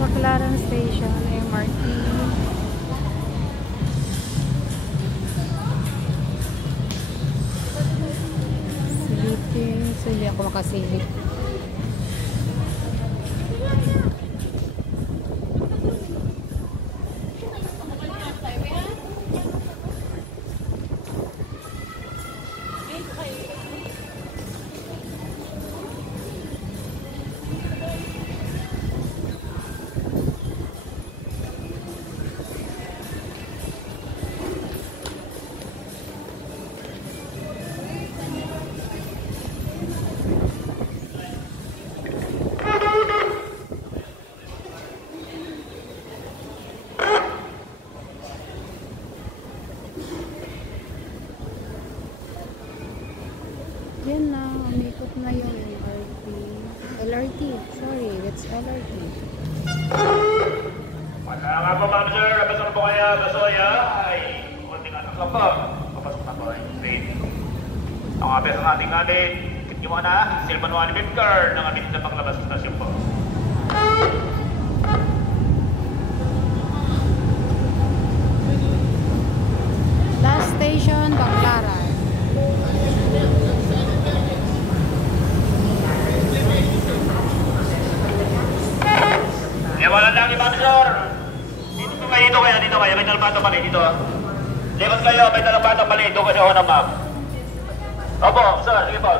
Baclaran Station, MRT. Silipin. So, hindi ako makasilip. Yan na, umikot na yung MRT. LRT, sorry, that's LRT. Wala nga po, ma'am sir. Kapasok na po kaya, Basoya. Ay, konting anak lang po. Papasok na po ay train. Ang abes ng ating natin, tip nyo muna, cellphone 1 bit card ng ating na panglabas sa stasyon po. Last station, Baclaran. Wala lang iba, sir. Dito kayo, dito kayo. May talapato pala, dito. Lipat kayo, may talapato pala. Dito kasi ako na, ma'am. Opo, sir. Sige po.